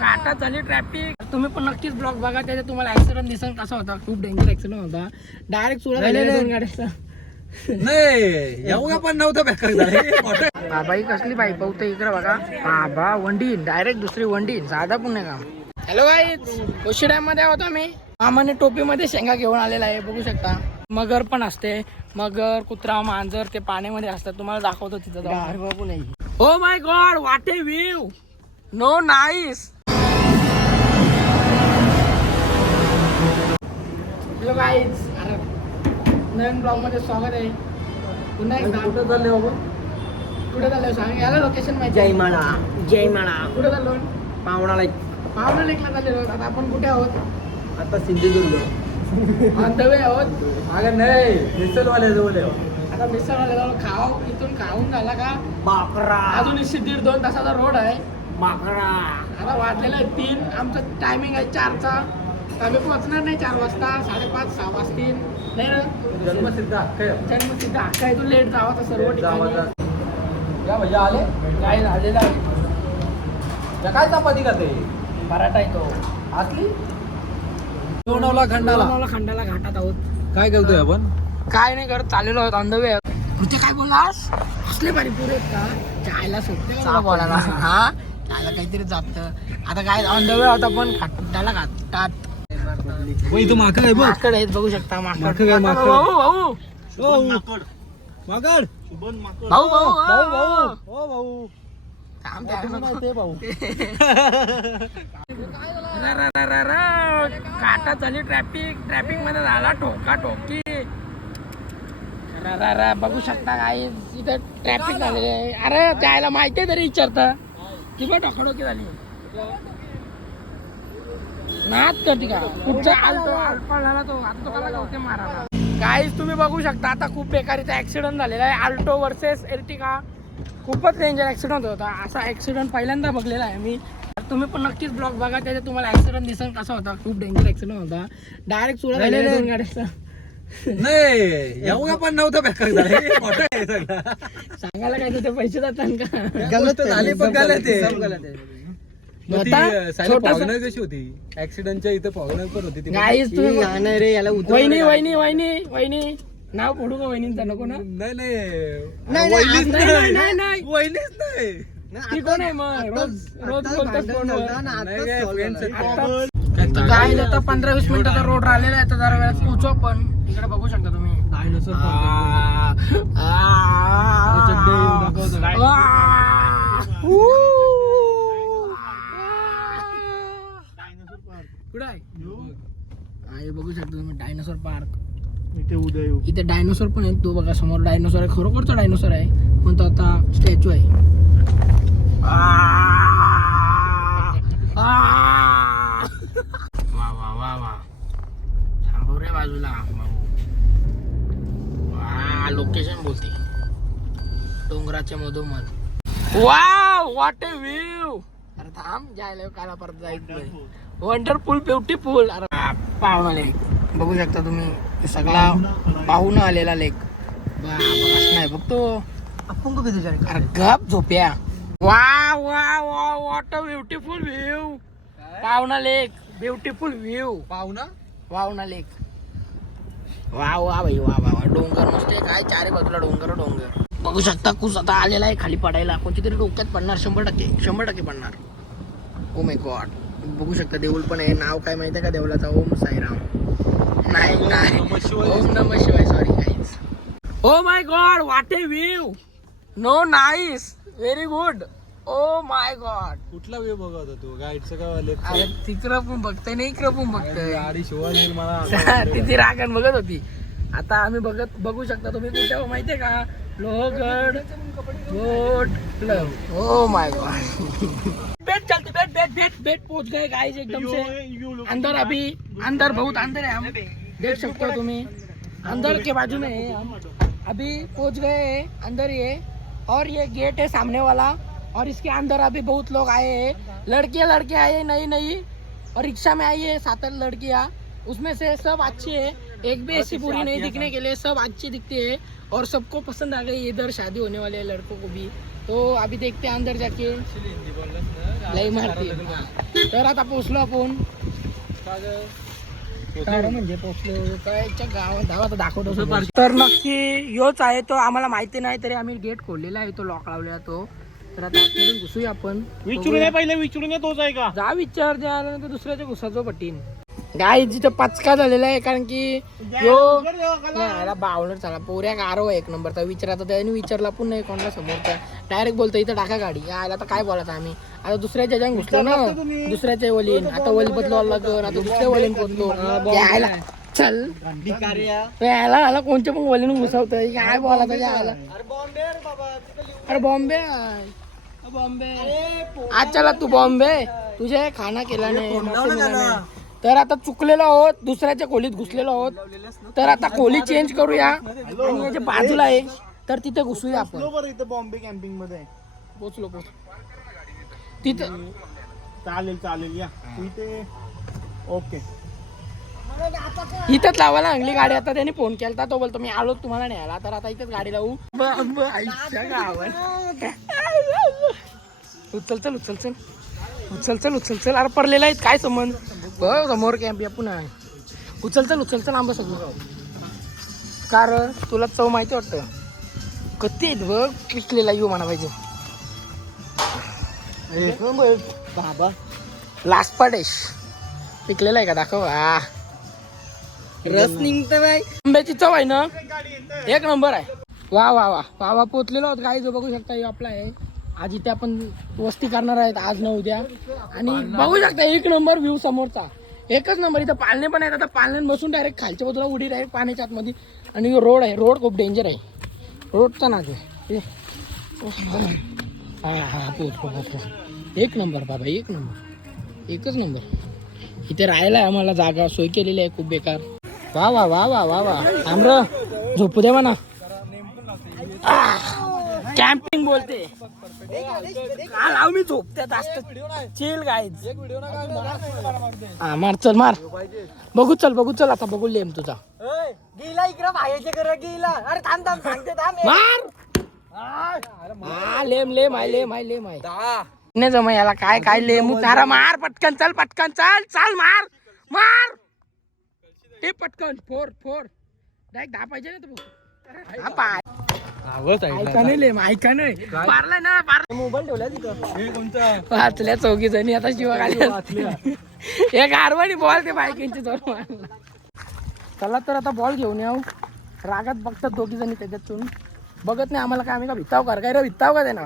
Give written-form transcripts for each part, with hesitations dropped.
काटा झाली ट्रॅफिक. तुम्ही पण नक्कीच ब्लॉग बघा, त्याच्यात तुम्हाला ऍक्सिडेंट दिसेल कसा होता. खूप डेंजर ऍक्सिडेंट होता. डायरेक्ट सुरू दोन गाड्याचा नाही एवढा पण नव्हतं. बाबा ही कसली बाई पाहते इकडे बघा. बाबा वंडी डायरेक्ट दुसरी वंडी, साधा पण नाही काम. हॅलो गाईज, कोशी डॅम मध्ये आहोत आम्ही. मामाने टोपीमध्ये शेंगा घेऊन आलेला आहे, बघू शकता. मगर पण असते, मगर, कुत्रा, मांजर ते पाण्यामध्ये असतात. तुम्हाला दाखवतो तिथं जाऊन. Oh my god, what a view. No nice. Hello guys, नवीन ब्लॉग मध्ये स्वागत आहे. पुन्हा एकदा कुठे चालले बाबा? कुठे चाललो सांग, याला लोकेशन माहिती. जयमाळा. कुठे चाललो? पावणा लेकला चाललेलो. आता आपण कुठे आहोत? आता सिंधुदुर्ग अंधवे आहोत. अगं नाही, मिसलवाल्या जवळ आता मिसळवाले जाऊन खाऊ. इथून खाऊन झाला का बाकरा. अजून 1.5-2 तासाचा रोड आहे. बाकरा आता वाजलेला आहे 3. आमचं टायमिंग आहे 4चा. आम्ही पोहोचणार नाही 4 वाजता. 5:30-6 वाजतील. नाही ना, जन्मसिद्ध हक्क हक्का इथून लेट जावा तर सर्व ठिकाणी. या भैया आले काय झालेलं आहे. काय चपाती करते? पराठा येतो असली लोणावळा खंडाला घाटात आहोत. काय करतोय आपण? काय नाही करत, चाललेलो आहोत अंधवे आहोत. तुझे काय बोलास? असले भारी पुरे का चायला सुटते बोलायला. हा, चायला काहीतरी जात. आता काय अंधवे आहोत आपण खंडाला घाटात. इथं माकड आहे बघ. माकड आहेत, बघू शकता. माकड काय माकड? भाऊ माकड भाऊ भाऊ ते भाऊ. काटा झाली ट्रॅफिक मध्ये झाला ठोका ठोकी. बघू शकता काय इथे ट्रॅफिक झालेली आहे. अरे त्याला माहिती आहे तरी विचारता की बा ठोकाठोकी झाली. नाच करते का कुठचा आल्टो झाला तो. आता तो कसा होते मारा. गाईज तुम्ही बघू शकता, आता खूप बेकार इथे ऍक्सिडेंट झालेला आहे. Alto versus Ertiga. खूपच डेंजर ऍक्सिडेंट होता. असा ऍक्सिडेंट पहिल्यांदा बघलेला आहे मी. तुम्ही पण नक्कीच ब्लॉग बघा, त्याच्यात तुम्हाला ऍक्सिडेंट दिसेल कसा होता. खूप डेंजर ऍक्सिडेंट होता. डायरेक्ट सुरू दोन गाड्याचा. नाही एवढा पण नव्हतं. सांगायला काय ते पैसे जातात का? गलत झाली पण गलत आहे. कशी होती ऍक्सिडेंटच्या इथे पॉगनर पण होती. वहिनी नाव फोडू का वहिनींचा? नको ना. नाही ती कोण आहे मग? रोज बोलतात फोनवर. काय आता 15-20 मिनिटाचा रोड राहिलेला आहे, तर जरा वेळात पोहोचू आपण. इकडे बघू शकता तुम्ही डायनोसॉर. कुठे आहे बघू शकता तुम्ही डायनोसॉर पार्क. इथे डायनोसॉर पण आहे. तो बघा समोर डायनोसॉर आहे. खरोखरचा डायनोसॉर आहे, पण तो आता स्टॅच्यू आहे. वा थांबव रे बाजूला. लोकेशन बोलते डोंगराच्या मधोमध. Wow, what a view. अरे थांब, जायला काला परत जायचं. Wonderful, beautiful. अरे पाहुणा लेक बघू शकता तुम्ही. सगळा पाहुणा आलेला लेक. नाही बघतो आपण कुठे तुझ्या. अरे गप झोप्या. वा व्हॉट अ ब्युटिफुल व्ह्यू. पाहुणा लेक, ब्युटिफुल व्ह्यू. पाहुणा लेक. वा भाई वा. डोंगर मस्त आहे. काय चारे बाजूला डोंगर बघू शकता. कुस आता आलेला आहे खाली पडायला. कोणती तरी डोक्यात पडणार. 100% पडणार. ओ माय गॉड. बघू शकता देऊळ पण आहे. नाव काय माहिती आहे का देवळाचा? ओम साईराम. नाही ओम नमः शिवाय. Sorry guys. Oh my god, what a view. No nice, very good. Oh my god. कुठला व्ह्यू बघत होता तू? गाईडचं का? अरे तिकडं पण बघतोय नाही, इकडं पण बघतोय. गाडी शिवाय मला तिची राखण बघत होती. आता आम्ही बघू शकता तुम्ही कुठे माहितीये का? Lohagad boat club. Oh my God. बेट पहुंच गए गाइस एकदम से. अंदर बहुत अंदर है. हम देख सकते हो तुम्हें. अंदर के बाजू में है हम. अभी पहुंच गए हैं अंदर ये. और ये गेट है सामने वाला. और इसके अंदर अभी बहुत लोग आए हैं. लड़के आए नई और रिक्शा में आई है 7-8 लड़कियाँ. उसमें से सब अच्छी है. एक भी ऐसी पूरी नहीं दिखने के लिए, सब अच्छी दिखती है और सबको पसंद आ गई। इधर शादी होने वाले लड़कों को भी, तो अभी देखते हैं अंदर जाके लई मारती। तर आता पोहोचलो आपण, म्हणजे पोहोचलो काय गावात धावा दाखवतो। तर नक्की योच आहे तो, आम्हाला माहिती नाही तरी आम्ही गेट खोललेला आहे, तो लॉक लावलेला तो। तर आता आतमध्ये घुसूया आपण, विचारून पहिले विचारून तोच आहे का? जा विचार द्या, नंतर दुसऱ्याच्या घुसाचो पटीन गाय जिथं पचका झालेला आहे, कारण की यो बावणार झाला पोऱ्या गारो एक नंबरचा विचारायचा, त्याने विचारला पण नाही कोणाला समोरचा, डायरेक्ट बोलतो इथं टाका गाडी यायला। तर काय बोलायचं आम्ही आता, दुसऱ्याच्या ज्या घुसलो ना, दुसऱ्याच्या वलीन आता वली बदलावं लागल, आता दुसऱ्या वलीन बोलतो यायला चल यायला आला कोणच्या पण वलीन घुसवतोय, काय बोलायचं यायला। अरे बॉम्बे बॉम्बे आज चला तू बॉम्बे, तुझे खाना केला नाही। तर आता चुकलेलो आहोत, दुसऱ्याच्या खोलीत घुसलेलो आहोत, तर आता खोली चेंज करूया आणि याच्या बाजूला आहे तर तिथे घुसूया आपण। इथं बॉम्बे कॅम्पिंग मध्ये पोचलो तिथं, चालेल या इथे ओके। इथंच लावायला लागली गाडी, आता त्याने फोन केला, तो बोलतो मी आलो तुम्हाला न्यायला, तर आता इथेच गाडी लावू। उचल चल उचल चल उचल चल उचल चल, अरे पडलेला आहे काय संबंध, बघ समोर कॅम्प या पुन्हा, उचल चल आंबा सगळं। कार तुला चव माहिती वाटतं कधी आहेत बघ, पिकलेला येऊ म्हणा पाहिजे बाबा, लास्ट पाडेश पिकलेला आहे का दाखव। रस निघतं बाई, आंब्याची चव आहे ना एक नंबर आहे। वा वा वा वा वा पोचलेलो आहोत गाई, जो बघू शकता यो आपला आहे। आज इथे आपण वस्ती करणार आहेत आज न उद्या, आणि बघू शकता एक नंबर व्ह्यू समोरचा, एकच नंबर। इथं पालणे पण आहेत, आता पालण्यात बसून डायरेक्ट खालच्या बाजूला उडी डायरेक्ट पाण्याच्या आतमध्ये, आणि रोड आहे, रोड खूप डेंजर आहे, रोडचा नाच आहे। हा पोच एक नंबर बाबा, एक नंबर एकच नंबर। इथे राहायला आहे आम्हाला जागा सोय केलेली आहे खूप बेकार। वा वा वा वा वा वा आम्र झोपू दे म्हणा, कॅम्पिंग बोलते लाव मी झोपत्यात असत चिल गाईज। मार चल मार, बघू चल आता बघू लेम तुझा गेला इकडे बाहेरचे कर गेला। अरे थांब सांगते मार लेम नाही जमा याला काय लेम तारा, मार पटकन चल मार ते पटकन फोर डायरेक्ट दहा पाहिजे ना तू, ऐका नाही मारलाय ना, मोबाईल ठेवला तिथं वाचल्या चौघी जणी, आता शिवा खाली एक आरवाणी बॉल ते बायकांची जोर मारला। चला तर आता बॉल घेऊन येऊ, रागात बघतात दोघी जणी त्याच्यातून, बघत नाही आम्हाला काय, आम्ही का भित्ताव कर काय रे, भित्ताव का ते ना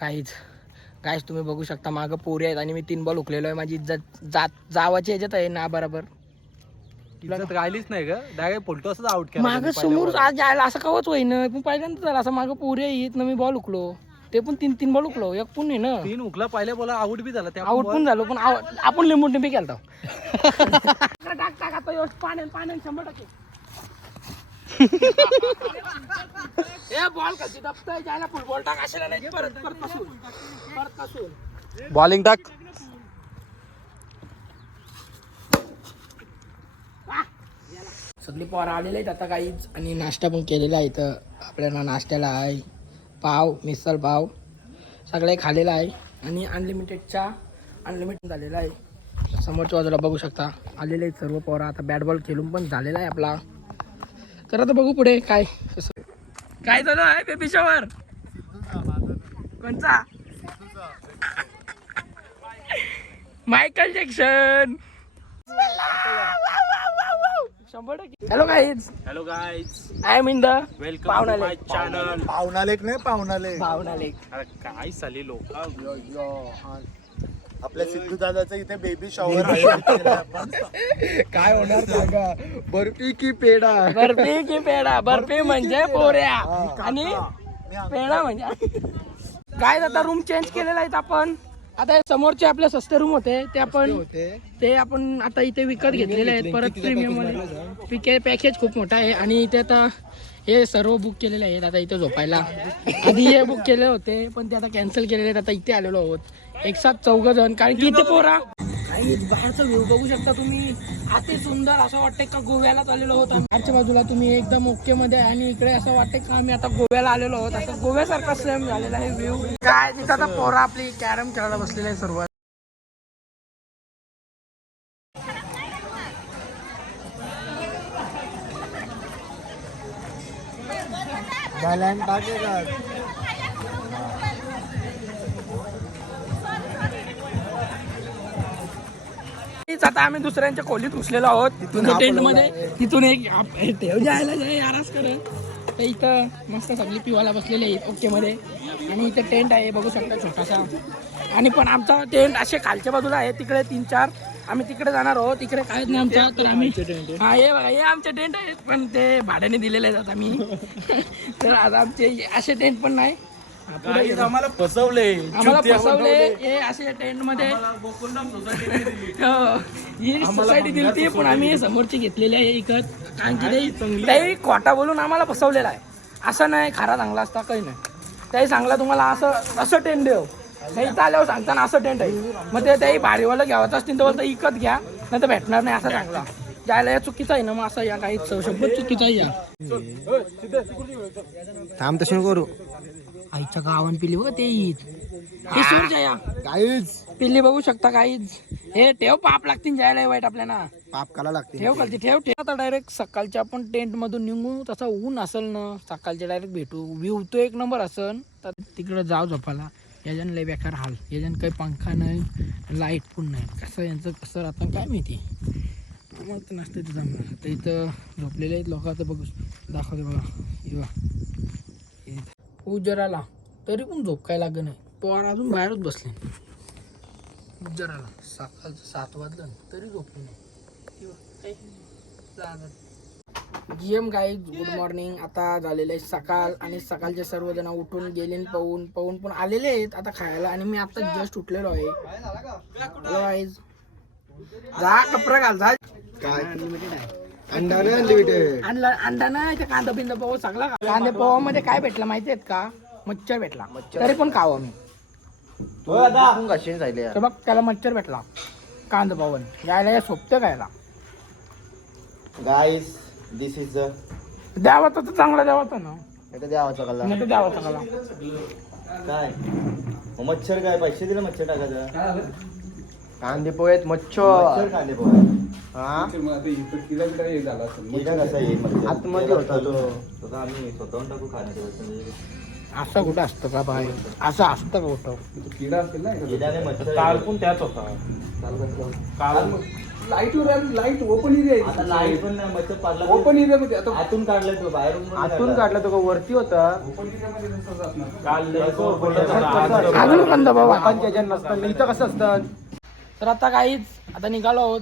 गाईज तुम्ही बघू शकता मागं पोरी आहेत, आणि मी 3 बॉल उकलेलो आहे, माझी जावाची ह्याच्यात आहे ना बरोबर, राहिलीच नाही का डायरेक्ट पोलटो असं आउट केला मागं समोर आज जायला असं कवच होईन, पण पहिल्यांदा झालं असं मागं पोरी येत ना, मी बॉल उकलो, ते पण 3 बॉल उकलो, एक पण नाही ना 3 उकला, पहिल्या बॉल आउट बी झाला, आउट पण झालो, पण आपण लिंबू टिंबी केलता पाण्यात 100%। ए बॉल कशी दबतय जायला, फुल बॉल टाक असेल नाही, परत पासून बॉलिंग टाक। सगळी पोरं आलेले आहेत आता काहीच, आणि नाश्ता पण केलेला आहे इथं आपल्याला। नाश्त्याला आहे पाव, मिसळ पाव सगळे खाल्लेला आहे, आणि अनलिमिटेड झालेला आहे। समोरच्या बाजूला बघू शकता आलेले आहेत सर्व पोरं, आता बॅट बॉल खेळून पण झालेला आहे आपला। तर आता बघू पुढे काय झालं आहे बेबी शॉवर कोणचा, Michael Jackson 100%। Hello guys I am in the welcome to my channel. पाहुणालेक नाही पाहुणाले अरे काय साली लोक, आपल्या सिद्धू दादाचं इथे बेबी शॉवर आहे। काय होणार सांगा, बर्फी की पेढा, बर्फी म्हणजे पोऱ्या आणि पेढा म्हणजे काय। आता रूम चेंज केलेला आहे आपण, आता समोरचे आपले सस्ते रूम होते ते आपण आता इथे विकत घेतलेले आहेत परत प्रीमियम मध्ये, पॅकेज खूप मोठा आहे, आणि इथे आता हे सर्व बुक केलेले आहेत आता इथे झोपायला। आधी हे बुक केले होते पण ते आता कॅन्सल केलेले आहेत, आता इथे आलेलो आहोत एक साथ 4 जण, कारण की इथे पोरा काही बाहेरचा व्ह्यू बघू शकता तुम्ही, अति सुंदर असं वाटतंय का गोव्याला आलेलो आहोत. बाहेरच्या बाजूला तुम्ही एकदम ओके मध्ये आणि इकडे असं वाटतंय का आम्ही आता गोव्याला आलेलो आहोत. असं गोव्यासारखा सेम झालेला आहे व्ह्यू. काय तिथं आता पोरं आपली कॅरम खेळायला बसलेले आहे सर्व. आता आम्ही दुसऱ्यांच्या खोलीत घुसलेलो आहोत टेंट मध्ये. तिथून एक ठेव जायला आरास करत तर इथं मस्त सगळी पिवायला बसलेले आहेत ओके मध्ये. आणि इथं टेंट आहे बघू शकता छोटासा. आणि पण आमचा टेंट असे खालच्या बाजूला आहे, तिकडे 3-4 आम्ही तिकडे जाणार आहोत. तिकडे काहीच नाही आमच्या, तर आम्ही हा हे बघा हे आमचे टेंट आहेत, पण ते भाड्याने दिलेले आहेत आम्ही. तर आज आमचे असे टेंट पण नाही. आम्हाला फसवले हे असे टेंट मध्ये ही सोसायटी दिली, पण आम्ही समोरची घेतलेली आहे इकत. कारण की त्याही खोटा बोलून आम्हाला फसवलेला आहे. असं नाही खरा चांगला असता काही नाही. त्याही सांगला तुम्हाला असं टेंट देऊ नाही, इथं आल्यावर सांगताना असं टेंट आहे. मग ते त्याही भारीवाला घ्यावाचं असतील तर बोलतं इकत घ्या, नाही तर भेटणार नाही. असं चांगला जायला या चुकीचा आहे ना. मग असं या काही शब्द चुकीचा आहे. या थांब तशी करू. आईच्या गावान पिली बघ ते पिल्ली बघू शकता काहीच. हे ठेव पाप लागतील जायला वाईट आपल्याला. पाप काला लागते. ठेव खालती ठेव. आता डायरेक्ट सकाळच्या आपण टेंट मधून निघू. तसा ऊन असेल ना सकाळच्या डायरेक्ट भेटू. व्ह्यू तो एक नंबर असेल तर तिकडे जाऊ झोपायला. याच्यान लय बेकार हाल. याच्यान काही पंखा नाही, लाईट पण नाही. कसं यांचं कसं राहतं काय माहिती. आम्हाला तर नसतं तिथं जमणार. तर इथं झोपलेले आहेत लोक. आता बघू दाखवते बघा. उजराला तरी पण झोप काय लागत नाही. पोर अजून बाहेरच बसले. उजराला सकाळचं 7 वाजलं तरी झोपले नाही. Game guys good morning. आता झालेलं आहे सकाळ आणि सकाळचे सर्वजण उठून गेले. पाहून पण आलेले आहेत आता खायला. आणि मी आता जस्ट उठलेलो आहे. हॅलो गाईज जा कपडा घाल जा. अनलिमिटेड आहे. अंडा नाही ते कांदा बिंदा पोहा सगळा. कांदे पोहामध्ये काय भेटलं माहिती आहेत का? मच्छर भेटला. तरी पण खावं मी. बघ त्याला मच्छर भेटला कांदा पावन यायला या सोपते खायला. गाईस दिस इज द्यावाचा तर चांगला द्यावाचा ना. द्यावाचा कला नाही तर द्यावाचा कला काय मच्छर काय पैसे दिले मच्छर टाकायचं. कांदे पोहेत मच्छर कांदे पोहे. हा आतमध्ये होता तो. आम्ही स्वतःहून टाकू खाण्याच्या. असं कुठं असतं का बाहेर? असं असतं का कुठं? किडा असेल ना. काल पण त्याच होता. लाईट ओपन एरिया आता लाईट पण नाही. मच्छर पाडला ओपन एरिया मध्ये. आता आतून काढलाय तो बाहेरून. आतून काढला तो वरती होता. अजून कंदा बाबा इथं कसं असतं. तर आता काहीच आता निघालो आहोत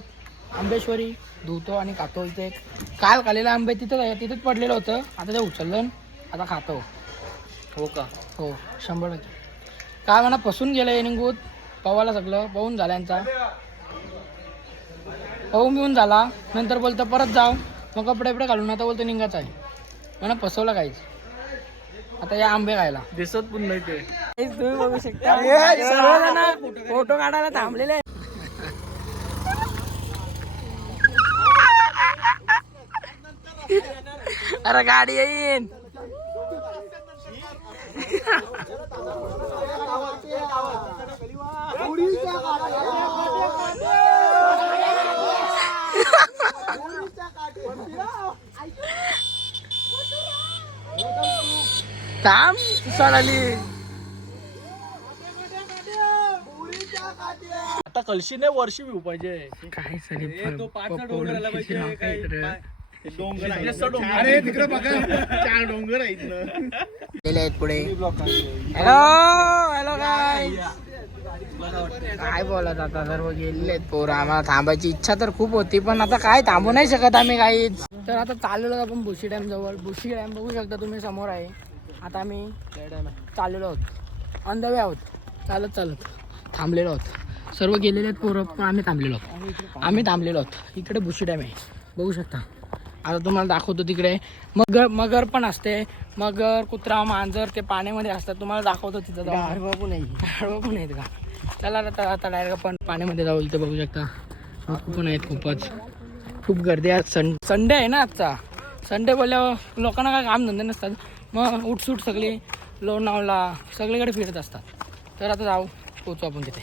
आंबेश्वरी. धुतो आणि खातो. इथे काल खालेला आंबे तिथेच पडलेलं होतं. आता ते उचललं आता खातो. हो का? हो 100%. काय म्हणा फसून गेलं हे निघूत. पवाला सगळं पाहून झालं यांचा. पाहून घेऊन झाला. नंतर बोलतं परत जाऊ. मग कपडे घालून आता बोलतो निघायचं आहे. म्हणा फसवलं काहीच. आता या आंबे खायला दिसत पण नाही ते. तुम्ही बघू शकता सर्वजण फोटो काढायला थांबलेले आहेत. अरे गाडी येईन. थांब सणाली. आता कळशीने वर्षी येऊ पाहिजे. काय सगळे अरे तिकडे बघा 4 डोंगर आहेत पुढे. हॅलो हॅलो काय बोलत आता सर्व गेलेले आहेत पोरं. आम्हाला थांबायची इच्छा तर खूप होती पण आता काय थांबू नाही शकत आम्ही काहीच. तर आता चाललेलो आपण बुशी डॅम जवळ. बुशी डॅम बघू शकता तुम्ही समोर आहे. आता आम्ही चाललेलो आहोत. ऑन द वे आहोत. चालत थांबलेलो आहोत. सर्व गेलेले आहेत पोरं पण आम्ही थांबलेलो आहोत. इकडे बुशी डॅम आहे बघू शकता. आता तुम्हाला दाखवतो. तिकडे मगर पण असते. मगर कुत्रा मांजर ते पाण्यामध्ये असतात. तुम्हाला दाखवतो तिथं. आडवा पण आहेत का चला आता डायरेक्ट आपण पाण्यामध्ये जाऊ. इथे बघू शकता लोक पण आहेत खूपच. खूप गर्दी आहे. संडे आहे ना आजचा. संडे बोलल्यावर लोकांना काय काम धंदे नसतात. मग उठसूट सगळी लोणावळा सगळीकडे फिरत असतात. तर आता जाऊ पोचू आपण तिथे.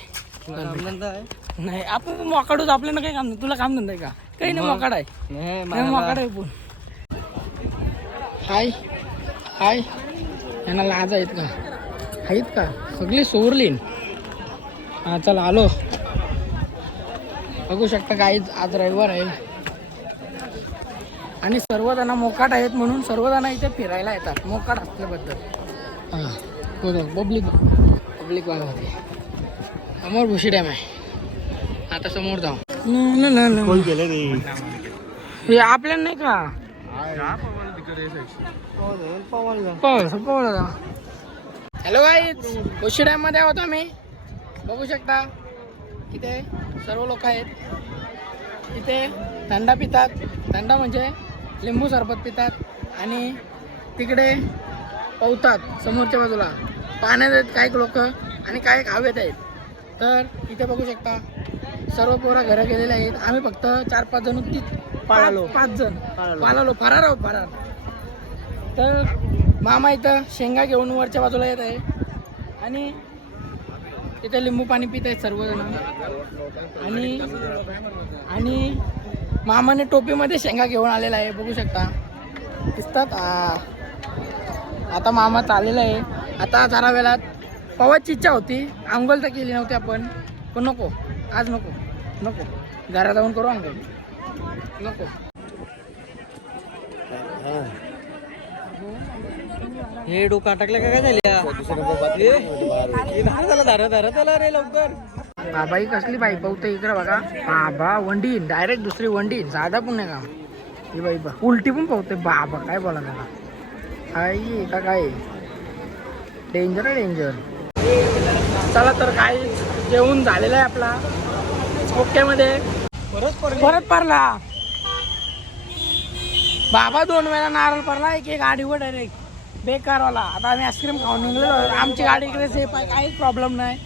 नाही आपण मोकाडूच. आपल्याला काही काम नाही. तुला काम धंदा आहे का? काही नाही मोकाड आहे. मोकाड आहे पण. हाय हाय यांना लाज आहेत का? आहेत का? सगळी सोरलीन. हा चला आलो. बघू शकता काही आज रविवार आहे आणि सर्वजण मोकाट आहेत म्हणून सर्वजण इथे फिरायला येतात मोकाट असल्याबद्दल. हां बघ पब्लिक बघा होते. समोर भुशी डॅम आहे. आता समोर जाऊ. हे आपल्याला नाही का हॅलो गाईज, भुशी डॅम मध्ये आहोत आम्ही. बघू शकता इथे सर्व लोक आहेत. इथे थंडा पितात. थंडा म्हणजे लिंबू सरबत पितात आणि तिकडे पोहतात समोरच्या बाजूला. पाण्यात आहेत काही लोक आणि काही हवेत आहेत. तर इथे बघू शकता सर्व पोरं घरं गेलेले आहेत. आम्ही फक्त 4-5 जण पाळालो. 5 जण पाळालो. फरार आहोत फरार. तर मामा इथं शेंगा घेऊन वरच्या बाजूला येत आहे आणि तिथे लिंबू पाणी पित आहेत सर्वजण. आणि मामाने टोपीमध्ये शेंगा घेऊन आलेला आहे. बघू शकता दिसतात. आता मामा चाललेला आहे. आता जरा वेळात पवायची इच्छा होती. आंघोळ तर केली नव्हती आपण पण नको आज नको घरात जाऊन करू आंघोळ. नको हे डोकं अटकलं का काय झाली धारा रे लवकर. बाबा ही कसली बाई पाहते इकडे बघा. बाबा वंडी डायरेक्ट दुसरी वंडी. साधा पण नाही का ही बाई. उलटी पण पाहते बाबा. काय बोला त्याला आई का काय. डेंजर आहे डेंजर. चला तर काय जेवून झालेला आहे आपला. ओकेमध्ये परत पडला बाबा. 2 वेळा नारळ पडला. एक गाडीवर डायरेक्ट बेकारवाला. आता आम्ही आईस्क्रीम खाऊन निघलो. आमची गाडी इकडे सेफ आहे. काहीच प्रॉब्लेम नाही.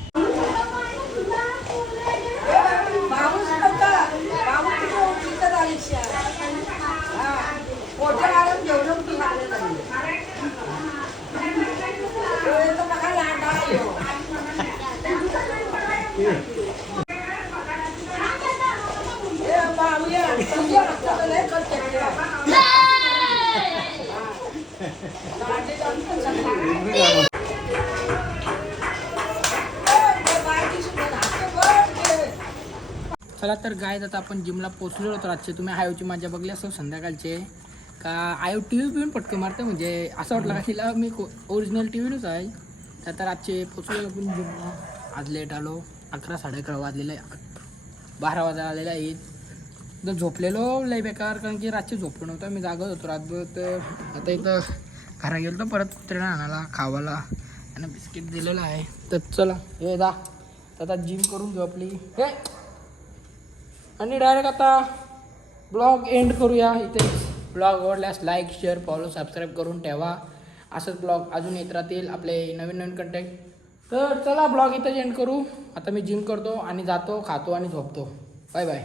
चला तर गाईज आता आपण जिमला पोचलेलो होतो रातचे. तुम्ही आयोची माझ्या बघली असं संध्याकाळचे का आयो टी व्ही पिऊन पटकन मारते. म्हणजे असं वाटलं का तिला मी ओरिजिनल टी व्हीच आहे. तर आता रातचे पोचलेलो आपण जिमला. आज लेट आलो. 11-11:30 वाजलेलं आहे. 12 वाजता आलेलं आहे. तर झोपलेलो लय बेकार कारण की रातचे झोपलो नव्हतं. मी जागत होतो रातभर. तर आता इथं घरा गेलो तर परत कुत्र्याला आणायला खावाला आणि बिस्किट दिलेलं आहे. तर चला हे जा आता जिम करून घेऊ आपली हे आणि डायरेक्ट आता ब्लॉग एंड करूया इथे. ब्लॉग आवडल्यास लाईक शेअर फॉलो सबस्क्राईब करून ठेवा. असंच ब्लॉग अजून येत राहतील आपले नवीन कंटेंट. तर चला ब्लॉग इथं एंड करू. आता मी जिम करतो आणि जातो खातो आणि झोपतो. Bye bye.